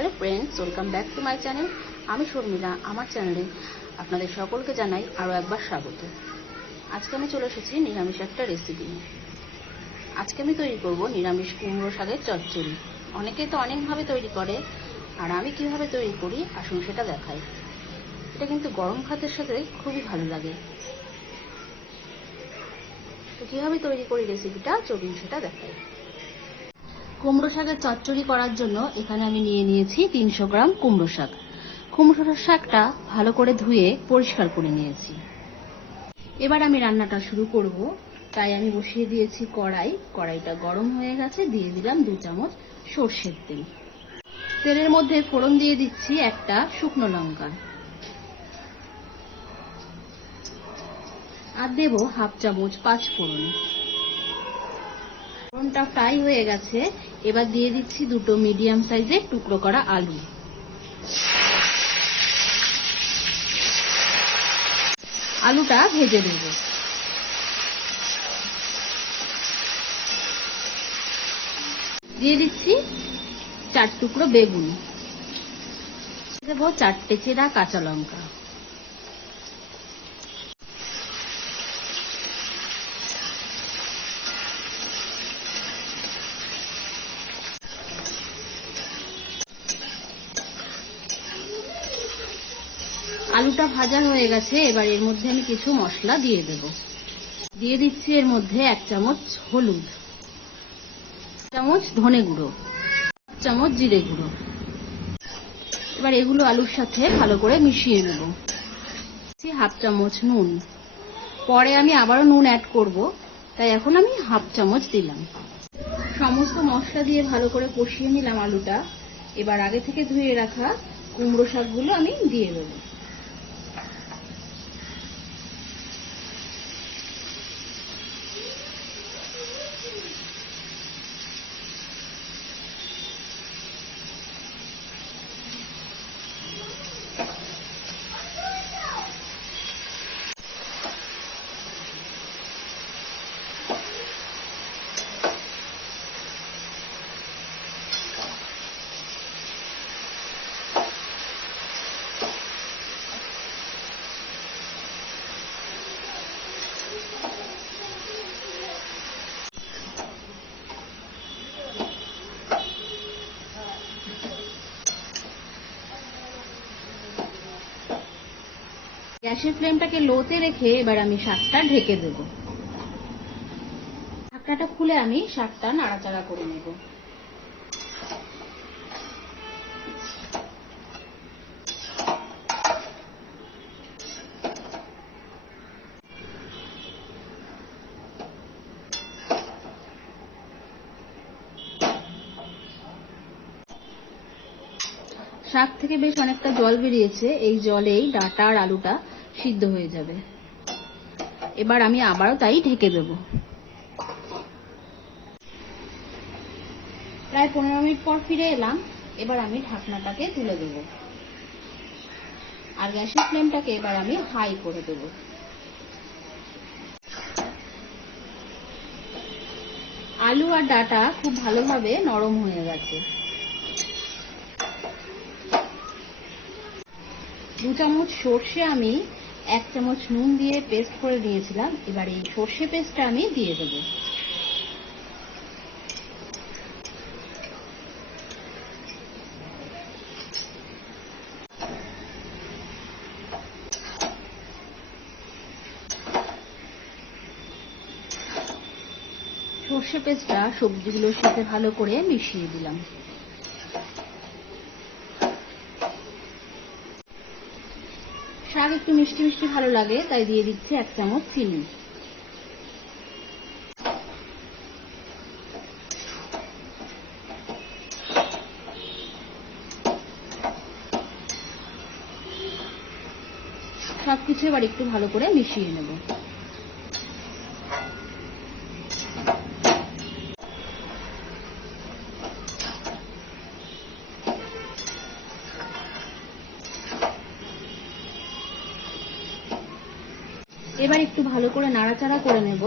Hello friends, welcome back to my channel. আমি শর্মিলা। আমার চ্যানেলে আপনাদের সকলকে জানাই আরও একবার স্বাগত। আজকে আমি চলে এসেছি নিরামিষ একটা রেসিপি নিয়ে। আজকে আমি তৈরি করব নিরামিষ কুমড়ো শাকের চচ্চড়ি। অনেকে তো অনেকভাবে তৈরি করে, আর আমি কিভাবে তৈরি করি আসুন সেটা দেখাই। এটা কিন্তু গরম ভাতের সাথে খুবই ভালো লাগে। তো কীভাবে তৈরি করি রেসিপিটা চলুন সেটা দেখাই। কুমড়ো শাকের চচ্চড়ি করার জন্য এখানে আমি নিয়ে নিয়েছি 300 গ্রাম কুমড়ো শাক। কুমড়ো শাকটা ভালো করে ধুয়ে পরিষ্কার করে নিয়েছি। এবার আমি রান্নাটা শুরু করব, তাই আমি বসিয়ে দিয়েছি কড়াই। কড়াইটা গরম হয়ে গেছে, দিয়ে দিলাম 2 চামচ সর্ষের তেল। তেলের মধ্যে ফোড়ন দিয়ে দিচ্ছি একটা শুকনো লঙ্কা, আর দেব হাফ চামচ 5 ফোড়ন। ফোড়নটা ফ্রাই হয়ে গেছে, এবার দিয়ে দিচ্ছি 2টো মিডিয়াম সাইজের টুকরো করা আলু। আলুটা ভেজে নেব। দিয়ে দিচ্ছি 4 টুকরো বেগুন, দেবো 4টে চেরা কাঁচা লঙ্কা। আলুটা ভাজা হয়ে গেছে, এবার এর মধ্যে আমি কিছু মশলা দিয়ে দেব। দিয়ে দিচ্ছি এর মধ্যে 1 চামচ হলুদ, 1 চামচ ধনে গুঁড়ো, 1 চামচ জিরে গুঁড়ো। এবার এগুলো আলুর সাথে ভালো করে মিশিয়ে নেব। হাফ চামচ নুন, পরে আমি আবারও নুন অ্যাড করব, তাই এখন আমি হাফ চামচ দিলাম। সমস্ত মশলা দিয়ে ভালো করে কষিয়ে নিলাম আলুটা। এবার আগে থেকে ধুয়ে রাখা কুমড়ো শাকগুলো আমি দিয়ে দেবো। গ্যাসের ফ্লেমটাকে লোতে রেখে এবার আমি শাকটা ঢেকে দেব। ঢাকনাটা খুলে আমি শাকটা নাড়াচাড়া করে নেব। শাক থেকে বেশ অনেকটা জল বেরিয়েছে, এই জলেই ডাঁটা আর আলুটা সিদ্ধ হয়ে যাবে। এবার আমি আবারও তাই ঢেকে দেব। প্রায় 15 মিনিট পর ফিরে এলাম। এবার আমি ঢাকনাটাকে তুলে দেব, আর গ্যাসের ফ্লেমটাকে এবার আমি হাই করে দেব। আলু আর ডাঁটা খুব ভালোভাবে নরম হয়ে গেছে। 2 চামচ সর্ষে আমি 1 চামচ নুন দিয়ে পেস্ট করে নিয়েছিলাম। এবার এই সর্ষে পেস্টটা আমি দিয়ে দেব। সর্ষে পেস্টটা সবজিগুলোর সাথে ভালো করে মিশিয়ে দিলাম। শাক একটু মিষ্টি মিষ্টি ভালো লাগে, তাই দিয়ে দিচ্ছি 1 চামচ চিনি। সবকিছু এবার একটু ভালো করে মিশিয়ে নেব। এবার একটু ভালো করে নাড়াচাড়া করে নেব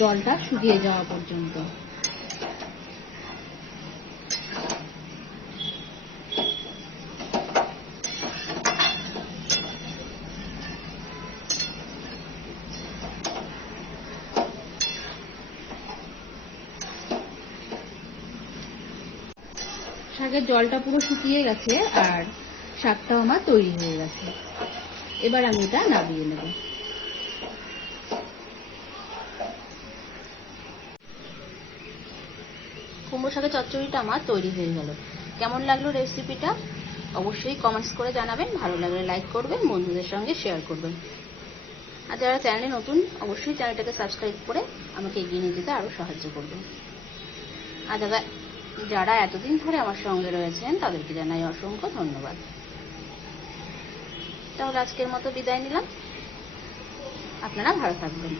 জলটা শুকিয়ে যাওয়া পর্যন্ত। শাকের জলটা পুরো শুকিয়ে গেছে আর শাকটাও আমার তৈরি হয়ে গেছে। এবার আমি এটা নামিয়ে নেব। কুমড়ো শাকের চচ্চড়িটা আমার তৈরি হয়ে গেল। কেমন লাগলো রেসিপিটা অবশ্যই কমেন্টস করে জানাবেন। ভালো লাগলে লাইক করবেন, বন্ধুদের সঙ্গে শেয়ার করবেন। আর যারা চ্যানেলে নতুন অবশ্যই চ্যানেলটাকে সাবস্ক্রাইব করে আমাকে এগিয়ে নিয়ে যেতে আরও সাহায্য করবেন। আর যারা এতদিন ধরে আমার সঙ্গে রয়েছেন তাদেরকে জানাই অসংখ্য ধন্যবাদ। তাহলে আজকের মতো বিদায় নিলাম। আপনারা ভালো থাকবেন।